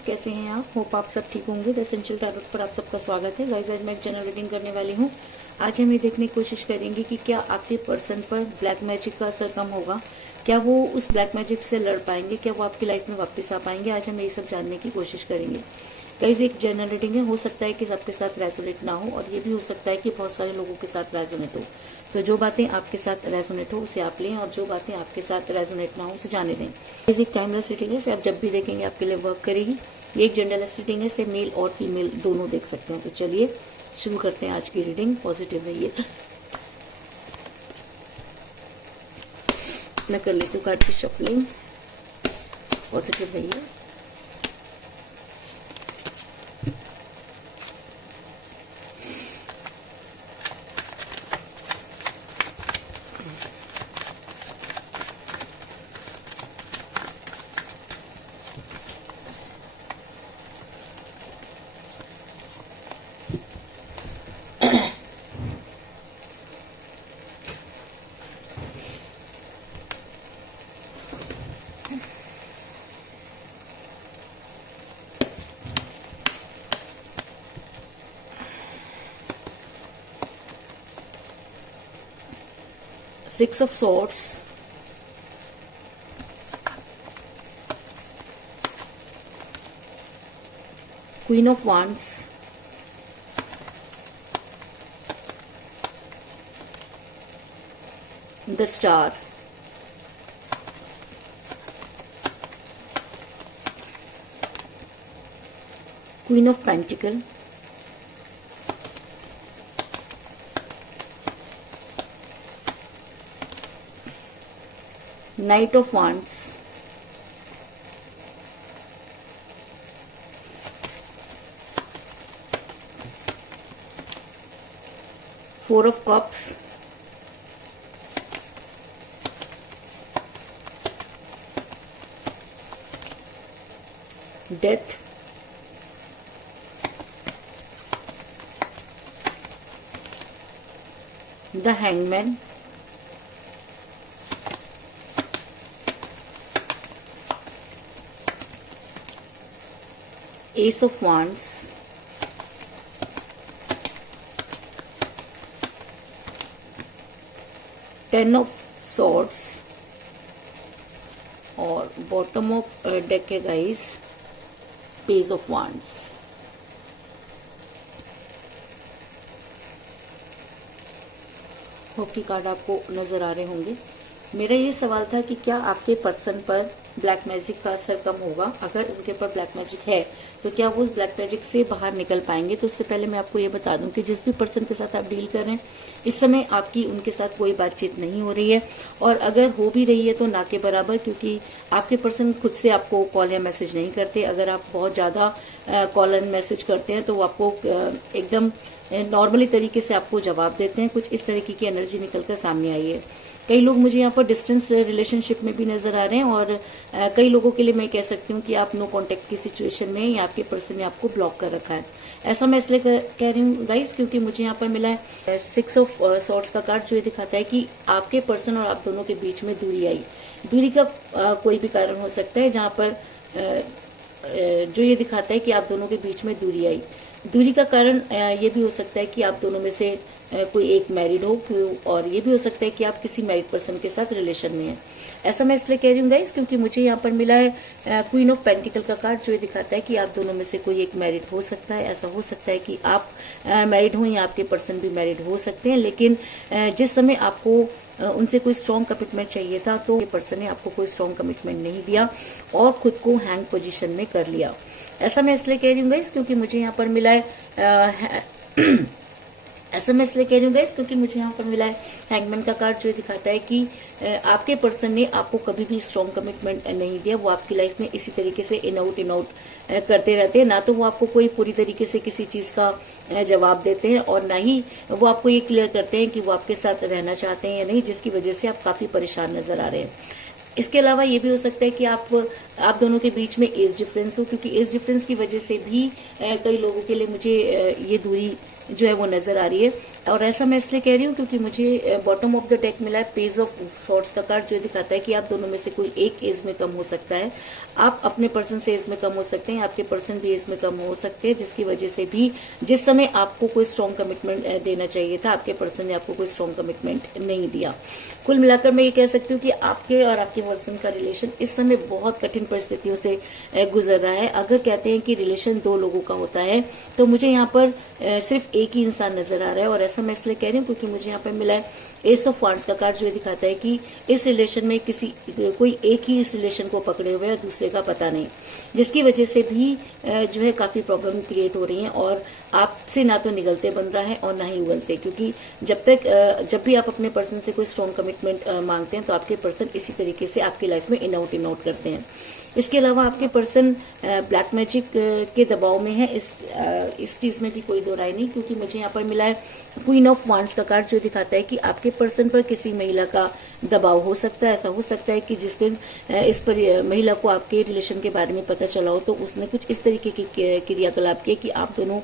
Guys, कैसे हैं आप? होप आप सब ठीक होंगे। द एसेंशियल टैरोट पर आप सबका स्वागत है। गाइज, आज मैं एक जनरल रीडिंग करने वाली हूँ। आज हम ये देखने की कोशिश करेंगे कि क्या आपके पर्सन पर ब्लैक मैजिक का असर कम होगा, क्या वो उस ब्लैक मैजिक से लड़ पाएंगे, क्या वो आपकी लाइफ में वापस आ पाएंगे। आज हम ये सब जानने की कोशिश करेंगे। गाइज, एक जनरल रीडिंग है, हो सकता है कि सबके साथ रेजोनेट ना हो, और ये भी हो सकता है कि बहुत सारे लोगों के साथ रेजोनेट हो। तो जो बातें आपके साथ रेजोनेट हो उसे आप लें, और जो बातें आपके साथ रेजोनेट ना हो उसे जाने दें। गाइज, एक टाइमलेस रीडिंग है, इसे आप जब भी देखेंगे आपके लिए वर्क करेगी। ये एक जेंडरलेस रीडिंग है, इसे मेल और फीमेल दोनों देख सकते हैं। तो चलिए शुरू करते हैं आज की रीडिंग। पॉजिटिव रहिए। मैं कर लेती हूँ कार्ड की शफलिंग। पॉजिटिव रहिए। Six of Swords, Queen of Wands, the Star, Queen of Pentacles, Knight of Wands, Four of Cups, Death, the Hangman, Ace of Wands, Ten of Swords, और bottom of deck है guys, page of wands. Hope की card आपको नजर आ रहे होंगे। मेरा ये सवाल था कि क्या आपके पर्सन पर ब्लैक मैजिक का असर कम होगा। अगर उनके पर ब्लैक मैजिक है तो क्या वो उस ब्लैक मैजिक से बाहर निकल पाएंगे। तो उससे पहले मैं आपको ये बता दूं कि जिस भी पर्सन के साथ आप डील कर रहे हैं, इस समय आपकी उनके साथ कोई बातचीत नहीं हो रही है, और अगर हो भी रही है तो ना के बराबर, क्योंकि आपके पर्सन खुद से आपको कॉल या मैसेज नहीं करते। अगर आप बहुत ज्यादा कॉल एंड मैसेज करते हैं तो वो आपको एकदम नॉर्मली तरीके से आपको जवाब देते हैं। कुछ इस तरीके की एनर्जी निकलकर सामने आई है। कई लोग मुझे यहाँ पर डिस्टेंस रिलेशनशिप में भी नजर आ रहे हैं, और कई लोगों के लिए मैं कह सकती हूँ कि आप नो कांटेक्ट की सिचुएशन में, या आपके पर्सन ने आपको ब्लॉक कर रखा है। ऐसा मैं इसलिए कह रही हूँ गाइस, क्योंकि मुझे यहाँ पर मिला है सिक्स ऑफ सॉर्ड्स का कार्ड, जो ये दिखाता है कि आपके पर्सन और आप दोनों के बीच में दूरी आई। दूरी का कोई भी कारण हो सकता है, जहाँ पर जो ये दिखाता है कि आप दोनों के बीच में दूरी आई। दूरी का कारण ये भी हो सकता है कि आप दोनों में से कोई एक मैरिड हो, और ये भी हो सकता है कि आप किसी मैरिड पर्सन के साथ रिलेशन में हैं। ऐसा मैं इसलिए कह रही हूँ गाइस, क्योंकि मुझे यहाँ पर मिला है क्वीन ऑफ पेंटिकल का कार्ड, जो ये दिखाता है कि आप दोनों में से कोई एक मैरिड हो सकता है। ऐसा हो सकता है कि आप मैरिड हो या आपके पर्सन भी मैरिड हो सकते हैं, लेकिन जिस समय आपको उनसे कोई स्ट्रॉन्ग कमिटमेंट चाहिए था, तो ये पर्सन ने आपको कोई स्ट्रॉन्ग कमिटमेंट नहीं दिया और खुद को हैंग पोजीशन में कर लिया। ऐसा मैं इसलिए कह रही हूँ गाइस, क्योंकि मुझे यहाँ पर मिला है ऐसा मैं इसलिए कह रही हूँ गाइस, क्योंकि मुझे यहाँ पर मिला है हैंगमैन का कार्ड, जो दिखाता है कि आपके पर्सन ने आपको कभी भी स्ट्रॉन्ग कमिटमेंट नहीं दिया। वो आपकी लाइफ में इसी तरीके से इन आउट करते रहते हैं। ना तो वो आपको कोई पूरी तरीके से किसी चीज का जवाब देते हैं, और ना ही वो आपको ये क्लियर करते हैं कि वो आपके साथ रहना चाहते हैं या नहीं, जिसकी वजह से आप काफी परेशान नजर आ रहे हैं। इसके अलावा ये भी हो सकता है कि आप दोनों के बीच में एज डिफरेंस हो, क्योंकि एज डिफरेंस की वजह से भी कई लोगों के लिए मुझे ये दूरी जो है वो नजर आ रही है। और ऐसा मैं इसलिए कह रही हूँ क्योंकि मुझे बॉटम ऑफ द डेक मिला है पेज ऑफ सॉर्ड्स का कार्ड, जो दिखाता है कि आप दोनों में से कोई एक एज में कम हो सकता है। आप अपने पर्सन से एज में कम हो सकते हैं, आपके पर्सन भी एज में कम हो सकते हैं, जिसकी वजह से भी जिस समय आपको कोई स्ट्रॉन्ग कमिटमेंट देना चाहिए था, आपके पर्सन ने आपको कोई स्ट्रॉन्ग कमिटमेंट नहीं दिया। कुल मिलाकर मैं ये कह सकती हूँ कि आपके और आपके पर्सन का रिलेशन इस समय बहुत कठिन परिस्थितियों से गुजर रहा है। अगर कहते हैं कि रिलेशन दो लोगों का होता है तो मुझे यहाँ पर सिर्फ एक ही इंसान नजर आ रहा है। और ऐसा मैं इसलिए कह रही हूँ क्योंकि मुझे यहाँ पर मिला है एस ऑफ वांड्स का कार्ड, जो ये दिखाता है कि इस रिलेशन में कोई एक ही इस रिलेशन को पकड़े हुए है, दूसरे का पता नहीं, जिसकी वजह से भी जो है काफी प्रॉब्लम क्रिएट हो रही है। और आपसे ना तो निगलते बन रहा है और ना ही उगलते, क्योंकि जब भी आप अपने पर्सन से कोई स्ट्रॉन्ग कमिटमेंट मांगते हैं तो आपके पर्सन इसी तरीके से आपकी लाइफ में इन आउट करते हैं। इसके अलावा आपके पर्सन ब्लैक मैजिक के दबाव में है, इस चीज में भी कोई दो राय नहीं, क्योंकि मुझे यहाँ पर मिला है क्वीन ऑफ वांड्स का कार्ड, जो दिखाता है कि आपके पर्सन पर किसी महिला का दबाव हो सकता है। ऐसा हो सकता है कि जिस दिन इस पर महिला को आपके रिलेशन के बारे में पता चला हो तो उसने कुछ इस तरीके की क्रियाकलाप किए कि आप दोनों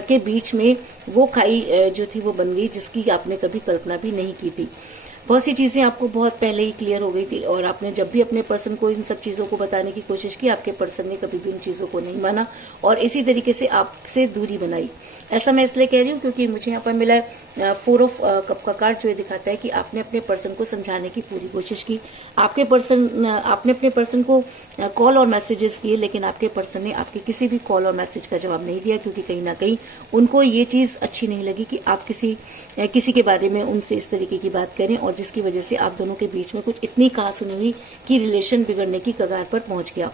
के बीच में वो खाई जो थी वो बन गई, जिसकी आपने कभी कल्पना भी नहीं की थी। बहुत सी चीजें आपको बहुत पहले ही क्लियर हो गई थी और आपने जब भी अपने पर्सन को इन सब चीजों को बताने की कोशिश की, आपके पर्सन ने कभी भी उन चीजों को नहीं माना और इसी तरीके से आपसे दूरी बनाई। ऐसा मैं इसलिए कह रही हूँ क्योंकि मुझे यहाँ पर मिला है 4 ऑफ कप का कार्ड, जो ये दिखाता है कि आपने अपने पर्सन को समझाने की पूरी कोशिश की। आपने अपने पर्सन को कॉल और मैसेजेस किए, लेकिन आपके पर्सन ने आपके किसी भी कॉल और मैसेज का जवाब नहीं दिया, क्योंकि कहीं ना कहीं उनको ये चीज अच्छी नहीं लगी कि आप किसी के बारे में उनसे इस तरीके की बात करें, और जिसकी वजह से आप दोनों के बीच में कुछ इतनी कहासुनी हुई कि रिलेशन बिगड़ने की कगार पर पहुंच गया।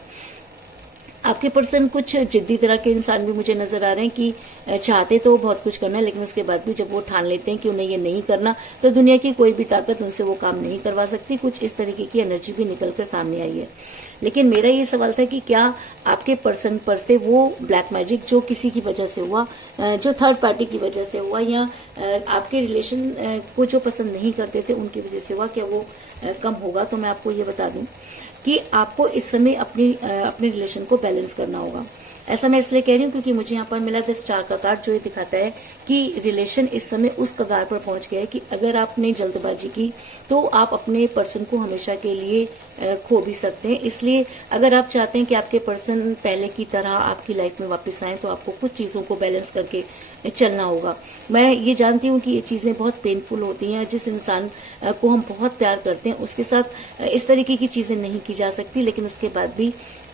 आपके पर्सन कुछ जिद्दी तरह के इंसान भी मुझे नजर आ रहे हैं कि चाहते तो बहुत कुछ करना है, लेकिन उसके बाद भी जब वो ठान लेते हैं कि उन्हें ये नहीं करना तो दुनिया की कोई भी ताकत उनसे वो काम नहीं करवा सकती। कुछ इस तरीके की एनर्जी भी निकल कर सामने आई है। लेकिन मेरा ये सवाल था कि क्या आपके पर्सन पर से वो ब्लैक मैजिक जो किसी की वजह से हुआ, जो थर्ड पार्टी की वजह से हुआ, या आपके रिलेशन को जो पसंद नहीं करते थे उनकी वजह से हुआ, क्या वो कम होगा? तो मैं आपको ये बता दूं कि आपको इस समय अपने रिलेशन को बैलेंस करना होगा। ऐसा मैं इसलिए कह रही हूँ क्योंकि मुझे यहाँ पर मिला द स्टार का कार्ड, जो ये दिखाता है कि रिलेशन इस समय उस कगार पर पहुंच गया है कि अगर आपने जल्दबाजी की तो आप अपने पर्सन को हमेशा के लिए खो भी सकते हैं। इसलिए अगर आप चाहते हैं कि आपके पर्सन पहले की तरह आपकी लाइफ में वापस आए तो आपको कुछ चीजों को बैलेंस करके चलना होगा। मैं ये जानती हूँ कि ये चीजें बहुत पेनफुल होती हैं। जिस इंसान को हम बहुत प्यार करते हैं उसके साथ इस तरीके की चीजें नहीं की जा सकती, लेकिन उसके बाद भी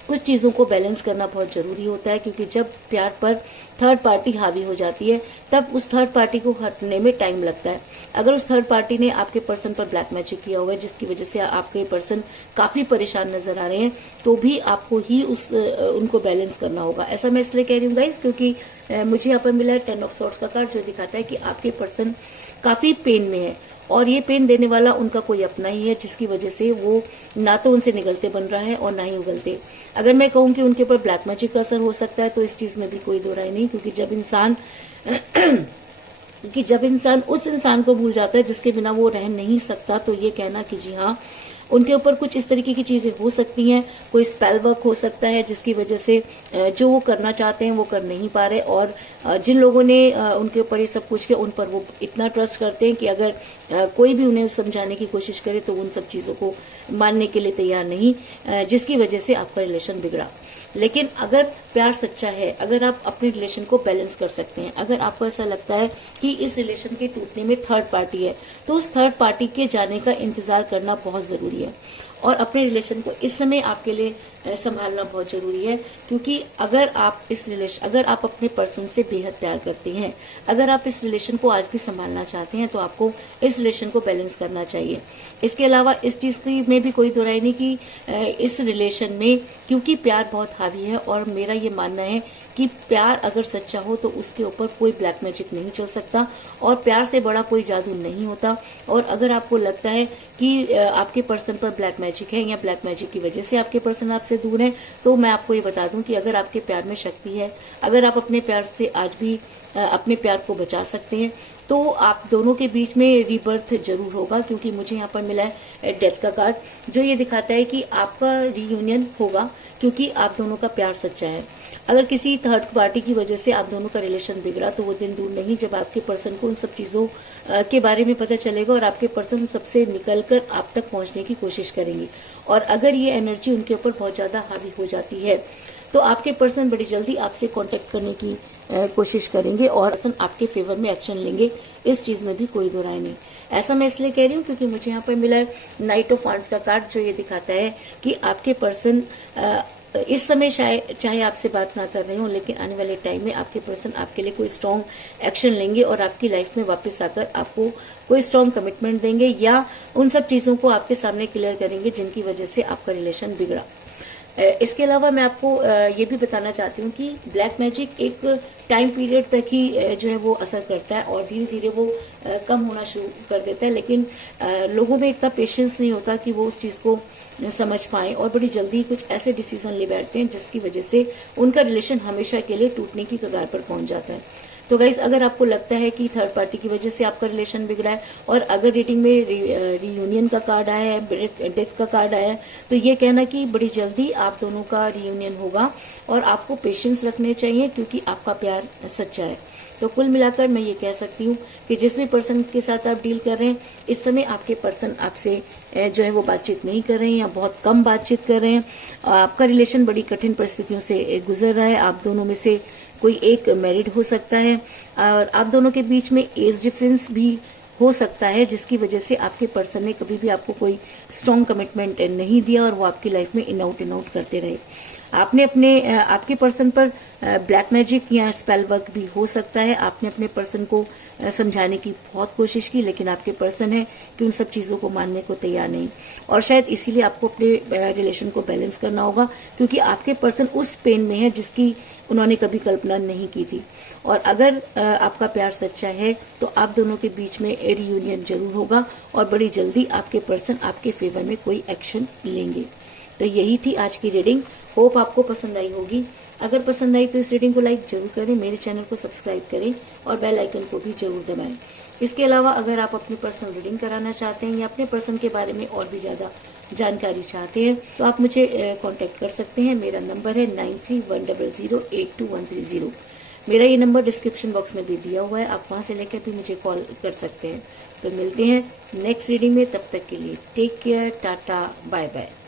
कुछ चीजों को बैलेंस करना बहुत जरूरी होता है, क्योंकि जब प्यार पर थर्ड पार्टी हावी हो जाती है तब उस थर्ड पार्टी को हटने में टाइम लगता है। अगर उस थर्ड पार्टी ने आपके पर्सन पर ब्लैक मैजिक किया हुआ है जिसकी वजह से आपके पर्सन काफी परेशान नजर आ रहे हैं, तो भी आपको ही उनको बैलेंस करना होगा। ऐसा मैं इसलिए कह रही हूँ गाइस क्योंकि मुझे यहाँ पर मिला है 10 ऑफ सॉर्ड्स का कार्ड, जो दिखाता है कि आपके पर्सन काफी पेन में है और ये पेन देने वाला उनका कोई अपना ही है, जिसकी वजह से वो ना तो उनसे निगलते बन रहा है और ना ही उगलते। अगर मैं कहूँ कि उनके ऊपर ब्लैक मैजिक का असर हो सकता है तो इस चीज में भी कोई दो राय नहीं, क्योंकि जब इंसान उस इंसान को भूल जाता है जिसके बिना वो रह नहीं सकता, तो ये कहना कि जी हाँ उनके ऊपर कुछ इस तरीके की चीजें हो सकती हैं। कोई स्पेल वर्क हो सकता है जिसकी वजह से जो वो करना चाहते हैं वो कर नहीं पा रहे, और जिन लोगों ने उनके ऊपर ये सब कुछ किया उन पर वो इतना ट्रस्ट करते हैं कि अगर कोई भी उन्हें समझाने की कोशिश करे तो उन सब चीजों को मानने के लिए तैयार नहीं, जिसकी वजह से आपका रिलेशन बिगड़ा। लेकिन अगर प्यार सच्चा है, अगर आप अपने रिलेशन को बैलेंस कर सकते हैं, अगर आपको ऐसा लगता है कि इस रिलेशन के टूटने में थर्ड पार्टी है, तो उस थर्ड पार्टी के जाने का इंतजार करना बहुत जरूरी है और अपने रिलेशन को इस समय आपके लिए संभालना बहुत जरूरी है। क्योंकि अगर आप अपने पर्सन से बेहद प्यार करते हैं, अगर आप इस रिलेशन को आज भी संभालना चाहते हैं, तो आपको इस रिलेशन को बैलेंस करना चाहिए। इसके अलावा इस चीज की में भी कोई दोहराई नहीं कि इस रिलेशन में क्योंकि प्यार बहुत हावी है, और मेरा ये मानना है कि प्यार अगर सच्चा हो तो उसके ऊपर कोई ब्लैक मैजिक नहीं चल सकता और प्यार से बड़ा कोई जादू नहीं होता। और अगर आपको लगता है कि आपके पर्सन पर ब्लैक मैजिक है या ब्लैक मैजिक की वजह से आपके पर्सन आपसे दूर है, तो मैं आपको ये बता दूं कि अगर आपके प्यार में शक्ति है, अगर आप अपने प्यार से आज भी अपने प्यार को बचा सकते हैं। तो आप दोनों के बीच में रीबर्थ जरूर होगा, क्योंकि मुझे यहाँ पर मिला है डेथ का कार्ड, जो ये दिखाता है कि आपका रीयूनियन होगा, क्योंकि आप दोनों का प्यार सच्चा है। अगर किसी थर्ड पार्टी की वजह से आप दोनों का रिलेशन बिगड़ा तो वो दिन दूर नहीं जब आपके पर्सन को उन सब चीजों के बारे में पता चलेगा और आपके पर्सन सबसे निकलकर आप तक पहुंचने की कोशिश करेंगे। और अगर ये एनर्जी उनके ऊपर बहुत ज्यादा हावी हो जाती है तो आपके पर्सन बड़ी जल्दी आपसे कांटेक्ट करने की कोशिश करेंगे और पर्सन आपके फेवर में एक्शन लेंगे। इस चीज में भी कोई दो राय नहीं। ऐसा मैं इसलिए कह रही हूँ क्योंकि मुझे यहाँ पर मिला है नाइट ऑफ वांड्स का कार्ड, जो ये दिखाता है कि आपके पर्सन इस समय चाहे आपसे बात ना कर रहे हो, लेकिन आने वाले टाइम में आपके पर्सन आपके लिए कोई स्ट्रांग एक्शन लेंगे और आपकी लाइफ में वापस आकर आपको कोई स्ट्रांग कमिटमेंट देंगे या उन सब चीजों को आपके सामने क्लियर करेंगे जिनकी वजह से आपका रिलेशन बिगड़ा। इसके अलावा मैं आपको ये भी बताना चाहती हूँ कि ब्लैक मैजिक एक टाइम पीरियड तक ही जो है वो असर करता है और धीरे धीरे वो कम होना शुरू कर देता है, लेकिन लोगों में इतना पेशेंस नहीं होता कि वो उस चीज को समझ पाए और बड़ी जल्दी कुछ ऐसे डिसीजन ले बैठते हैं जिसकी वजह से उनका रिलेशन हमेशा के लिए टूटने की कगार पर पहुंच जाता है। तो गाइस, अगर आपको लगता है कि थर्ड पार्टी की वजह से आपका रिलेशन बिगड़ा है और अगर रेटिंग में रीयूनियन का कार्ड आया है, डेथ का कार्ड आया है, तो ये कहना कि बड़ी जल्दी आप दोनों का रीयूनियन होगा और आपको पेशेंस रखने चाहिए क्योंकि आपका प्यार सच्चा है। तो कुल मिलाकर मैं ये कह सकती हूँ कि जिस भी पर्सन के साथ आप डील कर रहे हैं, इस समय आपके पर्सन आपसे जो है वो बातचीत नहीं कर रहे हैं या बहुत कम बातचीत कर रहे हैं। आपका रिलेशन बड़ी कठिन परिस्थितियों से गुजर रहा है। आप दोनों में से कोई एक मैरिड हो सकता है और आप दोनों के बीच में एज डिफरेंस भी हो सकता है, जिसकी वजह से आपके पर्सन ने कभी भी आपको कोई स्ट्रांग कमिटमेंट नहीं दिया और वो आपकी लाइफ में इन आउट करते रहे। आपने आपके पर्सन पर ब्लैक मैजिक या स्पेल वर्क भी हो सकता है। आपने अपने पर्सन को समझाने की बहुत कोशिश की, लेकिन आपके पर्सन है कि उन सब चीजों को मानने को तैयार नहीं और शायद इसीलिए आपको अपने रिलेशन को बैलेंस करना होगा, क्योंकि आपके पर्सन उस पेन में है जिसकी उन्होंने कभी कल्पना नहीं की थी। और अगर आपका प्यार सच्चा है तो आप दोनों के बीच में रियूनियन जरूर होगा और बड़ी जल्दी आपके पर्सन आपके फेवर में कोई एक्शन लेंगे। तो यही थी आज की रीडिंग। होप आपको पसंद आई होगी। अगर पसंद आई तो इस रीडिंग को लाइक जरूर करें, मेरे चैनल को सब्सक्राइब करें और बेल आइकन को भी जरूर दबाएं। इसके अलावा अगर आप अपनी पर्सनल रीडिंग कराना चाहते हैं या अपने पर्सन के बारे में और भी ज्यादा जानकारी चाहते हैं तो आप मुझे कांटेक्ट कर सकते हैं। मेरा नंबर है 9310082130। मेरा ये नंबर डिस्क्रिप्शन बॉक्स में भी दिया हुआ है, आप वहां से लेकर भी मुझे कॉल कर सकते हैं। तो मिलते हैं नेक्स्ट रीडिंग में, तब तक के लिए take care, tata, bye bye.